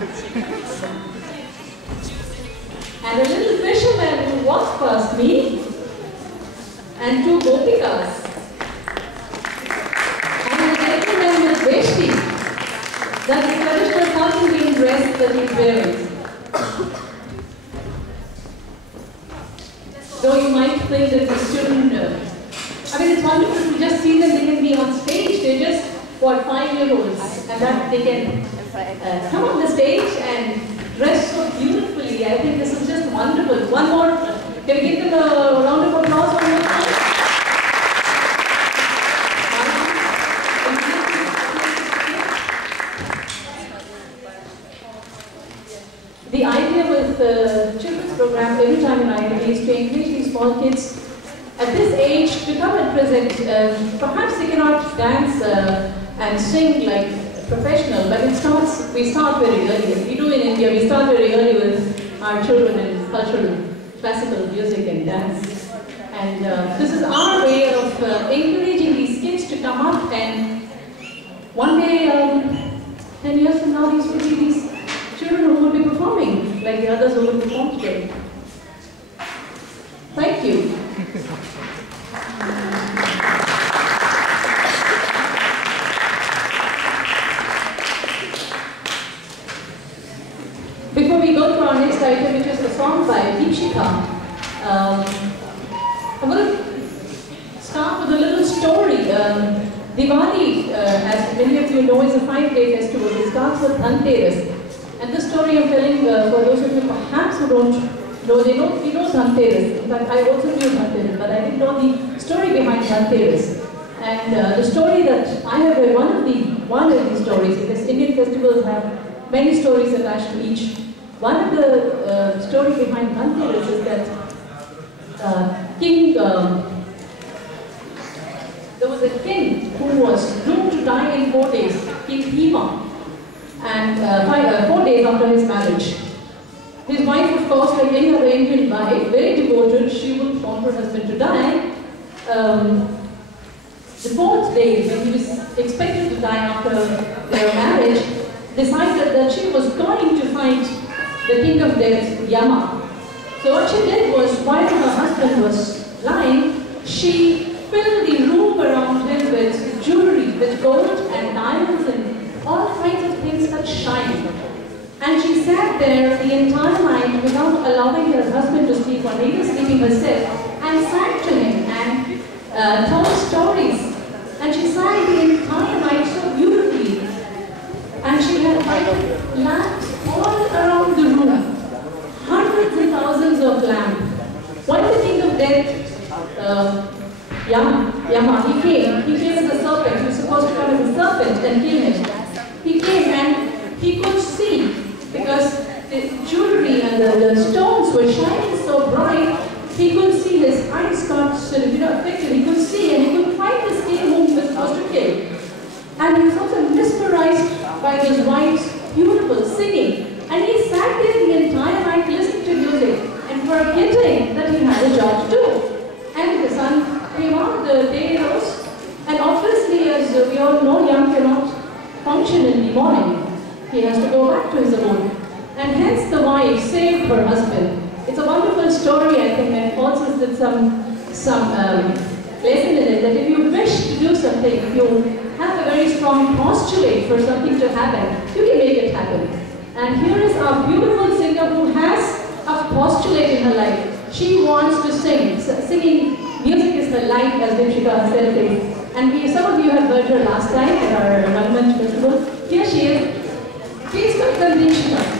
And a little fisherman who walked past me, and two gopikas, and a gentleman with veshti, that's the traditional South Indian dress that he's wearing. Though you might think that the student, I mean, it's wonderful to just see them. They can be on stage. They're just, what, 5-year-olds, and that they can come on the stage and dress so beautifully. I think this is just wonderful. One more, can we give them a round of applause one more time? The idea with the children's program every time in IIT is to encourage these small kids at this age to come and present. Perhaps they cannot dance and sing like professional, but we start very early. We do in India, we start very early with our children in cultural, classical music and dance. And this is our way of encouraging these kids to come up, and one day, 10 years from now, these will be these children who will be performing like the others who will perform today. Thank you. Before we go to our next item, which is a song by Deepshika, I'm going to start with a little story. Diwali, as many of you know, is a 5-day festival. It starts with Dhanteras. And this story I'm telling, for those of you perhaps who don't know, we know Dhanteras. In fact, I also knew Dhanteras, but I didn't know the story behind Dhanteras. And the story that I have read, one of these stories, because Indian festivals have many stories attached to each. One of the story behind Dhanteras is that there was a king who was doomed to die in 4 days, King Bhima, and 4 days after his marriage. His wife, of course, like any other Indian wife, very devoted, she would want her husband to die. The 4th day, when he was expected to die after their marriage, decided that she was going to find the king of death, Yama. So what she did was, while her husband was lying, she filled the room around him with jewelry, with gold and diamonds and all kinds of things that shine. And she sat there the entire night without allowing her husband to sleep, or even sleeping herself, and sang to him and told stories. And she sang the entire night so beautifully. And she had lighted lamps all around the room, hundreds and thousands of lamps. When the king of death, Yama, he came as a serpent. He was supposed to come as a serpent and kill him. He came and he could see, because the jewelry and the stones were shining so bright, he could see. His eyes got sort of affected. He could see and he could find this king whom he was supposed to kill. And he was also mesmerized by his wife's beautiful singing. And he sat there the entire night listening to music and forgetting that he had a job to do. And the sun came out, the day rose, and obviously, as we all know, Yam cannot function in the morning. He has to go back to his abode. And hence the wife saved her husband. It's a wonderful story, I think, and also with some lesson in it, that if you wish to do something, if you have a very strong postulate for something to happen, you can make it happen. And here is our beautiful singer who has a postulate in her life. She wants to sing. Singing, music is her life, as Deepshika herself says. And some of you have heard her last time at our Rangmanch festival. Here she is. Please welcome Deepshika.